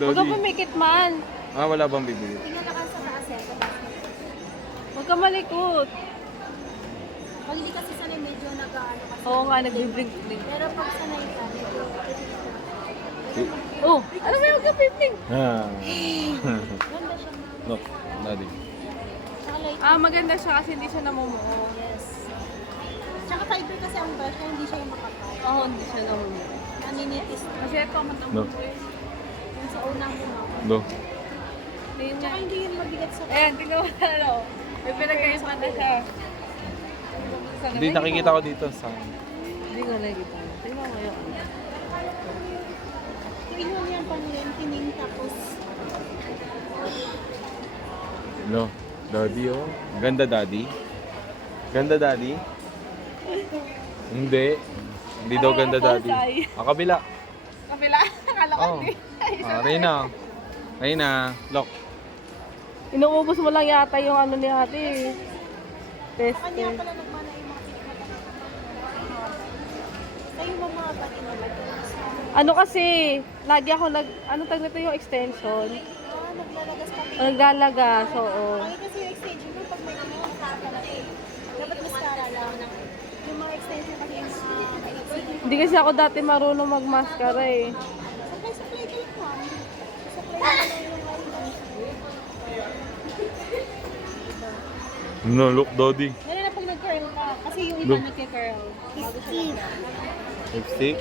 Huwag ka Daddy. pumikit man. Ah, wala bang bibili? Tingnan na ka sa taas yan. Sa taas. Huwag ka malikot. Pag hindi kasi sanay medyo nag-ano kasi. Oo nga, nagbiblink-blink. Pero pag sanay ka, medyo Oh, ano ba yung ka-blink? Ah. ganda siya. No, Daddy. Tsaka light. Ah, maganda siya kasi hindi siya namumuo. Yes. Tsaka fiber kasi ang brush niya, hindi siya yung makapal. Oo, hindi siya namumuo. Naninitis. Kasi ito, No. matamuo eh. Yung sa unang mo. No. Tingnan Tsaka niya. hindi yun mabigat sa Ayan, tingnan mo na ano. May pinagkaiba na siya. Hindi nakikita ko dito sa... Hindi ko nakikita. Tingnan mo yun. Yung yun yan pang lengthening tapos No. Daddy, oh. Ganda, Daddy. Ganda, Daddy. Hindi. Hindi daw ganda, Daddy. Ang kabila. Kapila? Akala ko Oh. hindi. Ah, Reyna. Reyna. Look. Inuubos mo lang yata yung ano ni ate eh. sa kanya Tester. pala nagmana yung mga sa'yo mga pati naman. Ano kasi, lagi ako ano tag nito yung extension? Naglalagas pati. Naglalagas, oo. Ay, kasi yung extension mo pag may ano, nakalaki. Dapat mascara lang. Yung mga extension kasi yung mga maiksi. Hindi kasi ako dati marunong mag-mascara eh. Supply ka lang ma'am. Supply ka lang yung No, look, Daddy. Lalo na pag nag-curl ka. Kasi yung iba Look. nagka-curl. Bago siya nag-curl. Lipstick.